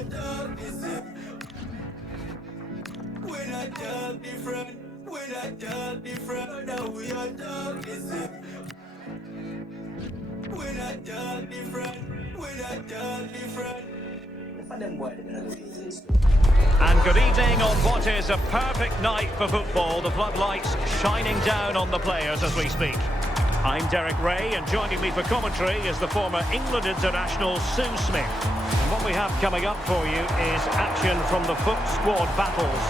are dog different. We're not dog different. We're not dog different. Now we are dog different. We're not dog different. We're not dog different. And good evening on what is a perfect night for football. The floodlights shining down on the players as we speak. I'm Derek Ray, and joining me for commentary is the former England international Sue Smith. And what we have coming up for you is action from the foot squad battles.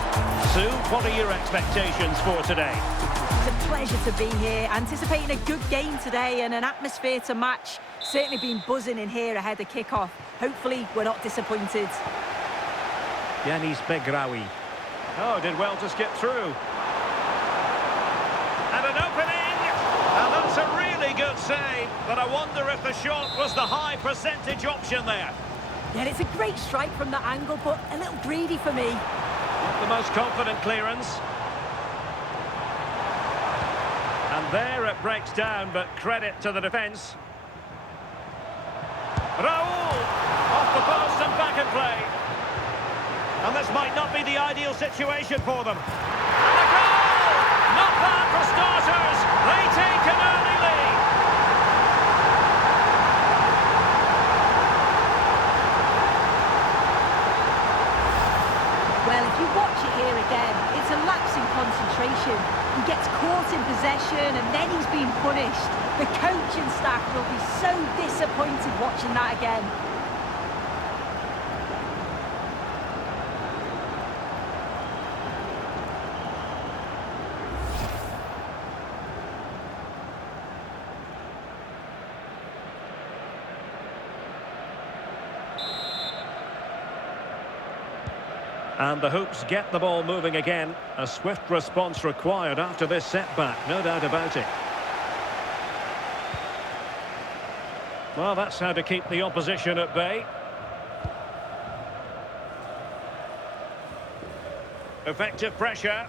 Sue, what are your expectations for today? It's a pleasure to be here, anticipating a good game today and an atmosphere to match. Certainly been buzzing in here ahead of kick-off. Hopefully we're not disappointed. Yanis Begraoui. Oh, did well to skip through. And an opening! And that's a really good save, but I wonder if the shot was the high percentage option there. Yeah, it's a great strike from that angle, but a little greedy for me. Not the most confident clearance. And there it breaks down, but credit to the defence. Raul! Off the post and back in play. And this might not be the ideal situation for them. And a goal! Not bad for starters. They take an early lead. Well, if you watch it here again, it's a lapse in concentration. He gets caught in possession and then he's being punished. The coaching staff will be so disappointed watching that again. And the Hoops get the ball moving again. A swift response required after this setback, no doubt about it. Well, that's how to keep the opposition at bay. Effective pressure.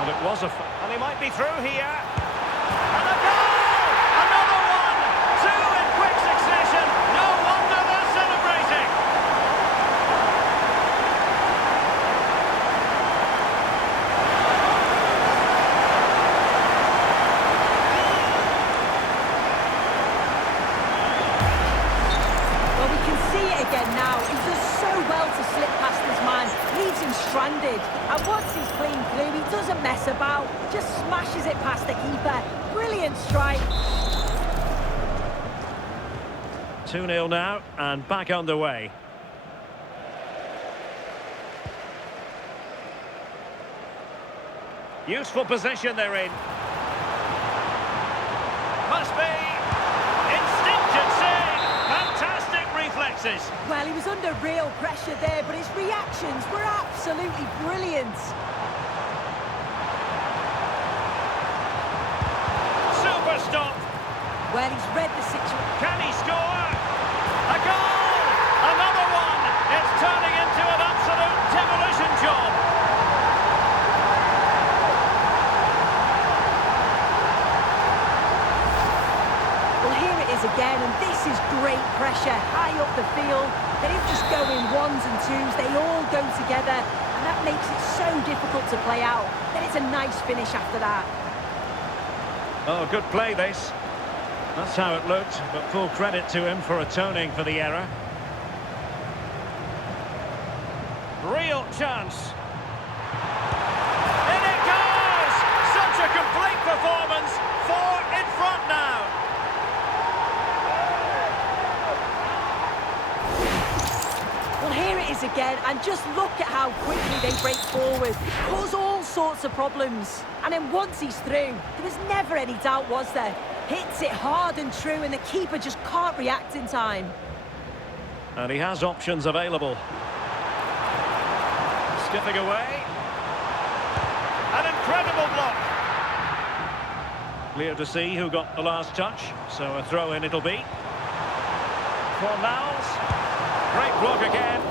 And it was and he might be through here. And a goal! Another one! Two in quick succession. No wonder they're celebrating. Well, we can see it again now. He does so well to slip past his man, leaves him stranded. And once he's clean through, he doesn't mess about, just smashes it past the keeper. Brilliant strike. 2-0 now, and back underway. Useful position they're in. Must be. Instinctive save. Fantastic reflexes. Well, he was under real pressure there, but his reactions were absolutely brilliant. Super stop. Well, he's read the situation. Can he score? A goal! Another one! It's turning into an absolute demolition job. Well, here it is again, and this is great pressure, high up the field. They don't just go in ones and twos, they all go together, and that makes it so difficult to play out. Then it's a nice finish after that. Oh, good play this. That's how it looked, but full credit to him for atoning for the error. Real chance. In it goes! Such a complete performance. 4 in front now. Well, here it is again, and just look at how quickly they break forward. Cause all sorts of problems. And then once he's through, there was never any doubt, was there? Hits it hard and true, and the keeper just can't react in time. And he has options available. Skipping away. An incredible block. Clear to see who got the last touch, so a throw-in it'll be. For Niles. Great block again.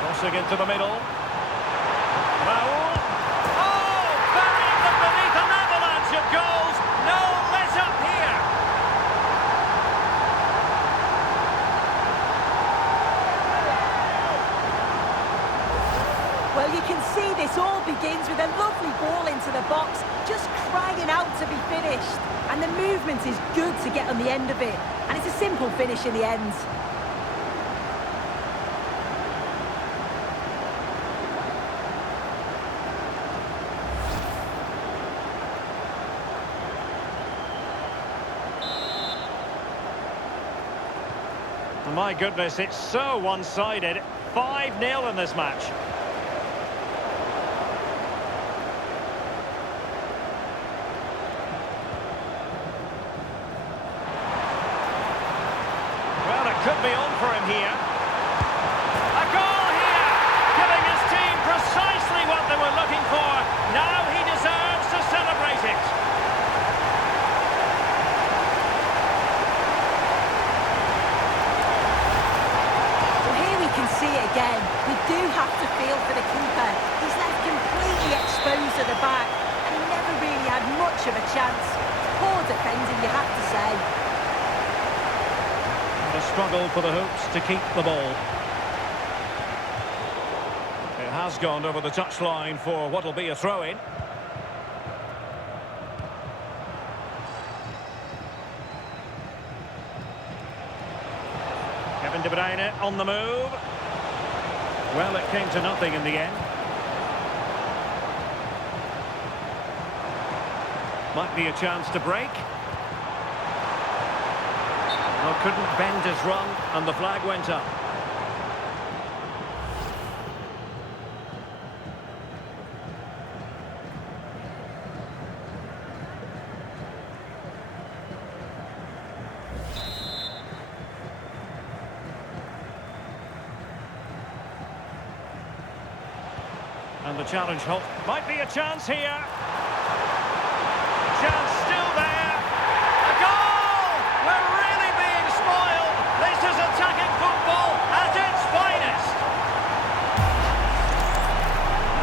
Crossing into the middle. Raul. Oh, begins with a lovely ball into the box, just crying out to be finished. And the movement is good to get on the end of it. And it's a simple finish in the end. My goodness, it's so one-sided. 5-0 in this match. Well, it could be on for him here. A goal here, giving his team precisely what they were looking for. Now he deserves to celebrate it. See it again. We do have to feel for the keeper. He's left completely exposed at the back and he never really had much of a chance. Poor defending, you have to say. And a struggle for the Hoops to keep the ball. It has gone over the touchline for what will be a throw-in. Drinan on the move. Well, it came to nothing in the end. Might be a chance to break. Well, couldn't bend his run, and the flag went up. And the challenge halt. Might be a chance here. Chance still there. A goal! We're really being spoiled. This is attacking football at its finest.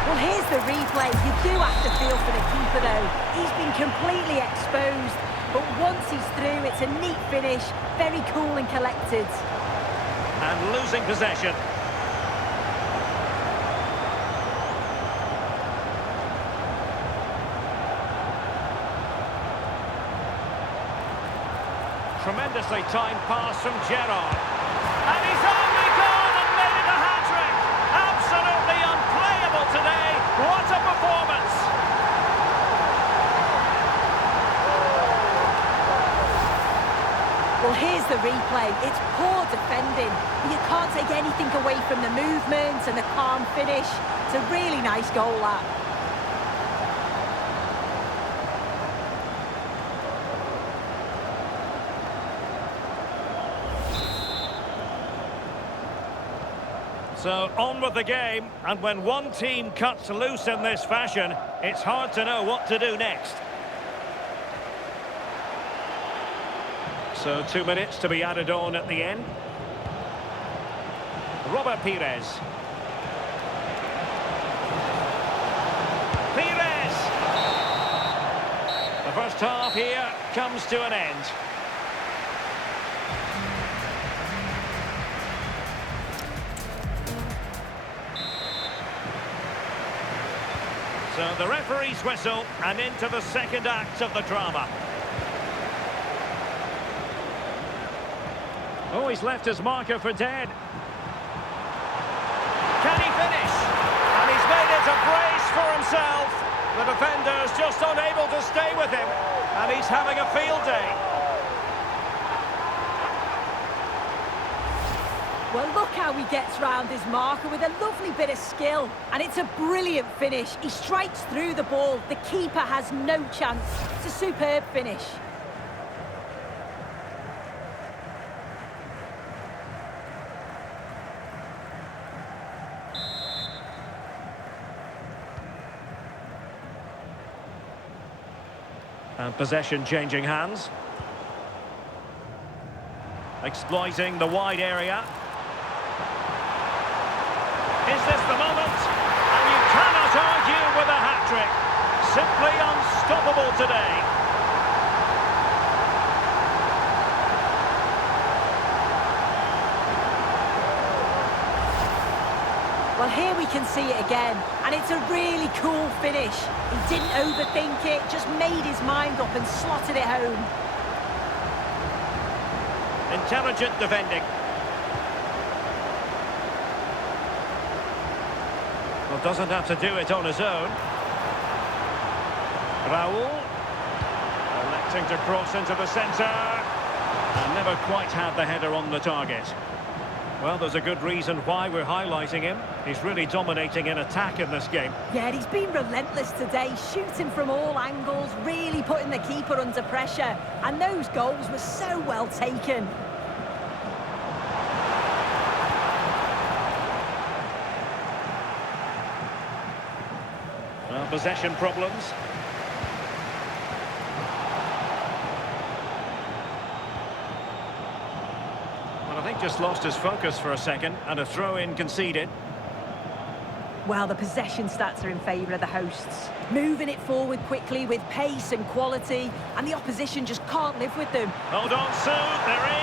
Well, here's the replay. You do have to feel for the keeper, though. He's been completely exposed. But once he's through, it's a neat finish. Very cool and collected. And losing possession. Tremendously timed pass from Gerrard. And he's only gone and made it a hat-trick. Absolutely unplayable today. What a performance. Well, here's the replay. It's poor defending. But you can't take anything away from the movement and the calm finish. It's a really nice goal, that. So on with the game, and when one team cuts loose in this fashion, it's hard to know what to do next. So 2 minutes to be added on at the end. Robert Pires. Pires! The first half here comes to an end. So the referee's whistle, and into the second act of the drama. Oh, he's left his marker for dead. Can he finish? And he's made it a brace for himself. The defender's just unable to stay with him, and he's having a field day. Well, look how he gets round his marker with a lovely bit of skill. And it's a brilliant finish. He strikes through the ball. The keeper has no chance. It's a superb finish. And possession changing hands. Exploiting the wide area. Is this the moment? And you cannot argue with a hat-trick. Simply unstoppable today. Well, Well, here we can see it again, and it's a really cool finish. He didn't overthink it, just made his mind up and slotted it home. Intelligent defending. Well, doesn't have to do it on his own. Raul. Electing to cross into the centre. And never quite had the header on the target. Well, there's a good reason why we're highlighting him. He's really dominating in attack in this game. Yeah, and he's been relentless today, shooting from all angles, really putting the keeper under pressure. And those goals were so well taken. Well, possession problems. Well, I think just lost his focus for a second, and a throw-in conceded. Well, the possession stats are in favour of the hosts. Moving it forward quickly with pace and quality, and the opposition just can't live with them. Hold on, Sue, there